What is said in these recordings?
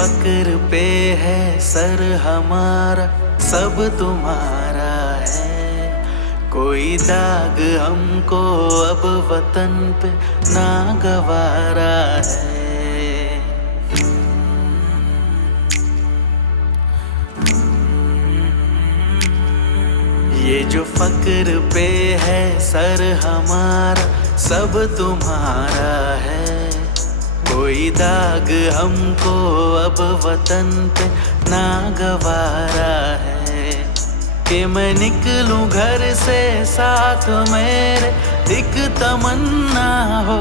फक्र पे है सर हमारा, सब तुम्हारा है। कोई दाग हमको अब वतन पे ना गवारा है। ये जो फक्र पे है सर हमारा, सब तुम्हारा है। कोई दाग हमको अब वतन पे ना गवारा है। कि मैं निकलूं घर से साथ मेरे एक तमन्ना हो,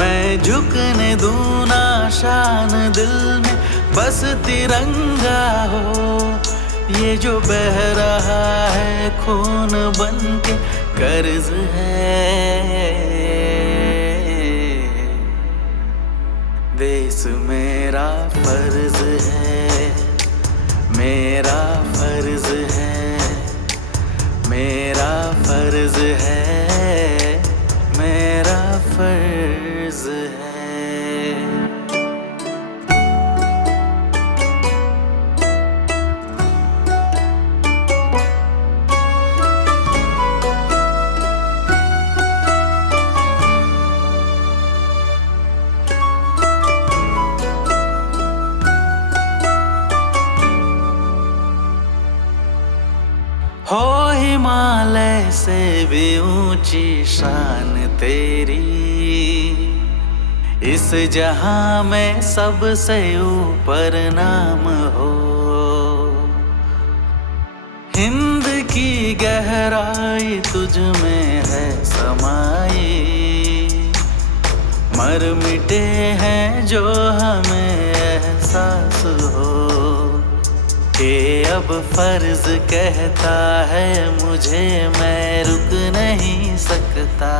मैं झुकने दूं ना शान दिल में बस तिरंगा हो। ये जो बह रहा है खून बन के कर्ज है, देश मेरा फर्ज है, मेरा फर्ज है, मेरा फर्ज है, मेरा फर्ज है। हो हिमालय से भी ऊंची शान तेरी, इस जहां में सबसे ऊपर नाम हो। हिंद की गहराई तुझ में है समाई, मर मिटे हैं जो हमें एहसास हो। कि अब फर्ज कहता है मुझे, मैं रुक नहीं सकता।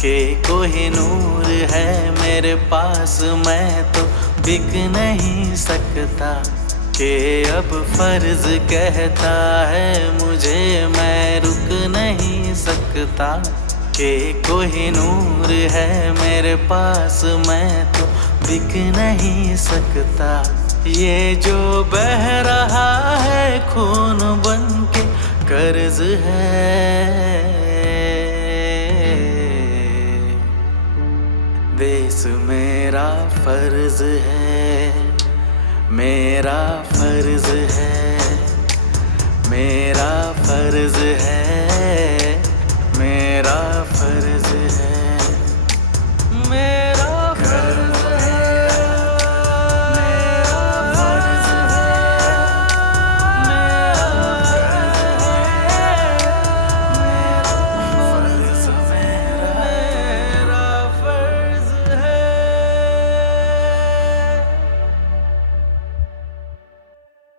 कि कोई नूर है मेरे पास, मैं तो बिक नहीं सकता। कि अब फर्ज कहता है मुझे, मैं रुक नहीं सकता। कि कोई नूर है मेरे पास, मैं तो बिक नहीं सकता। ये जो बह रहा है खून बन के कर्ज है, देश मेरा फर्ज है, मेरा फर्ज है, मेरा फर्ज है,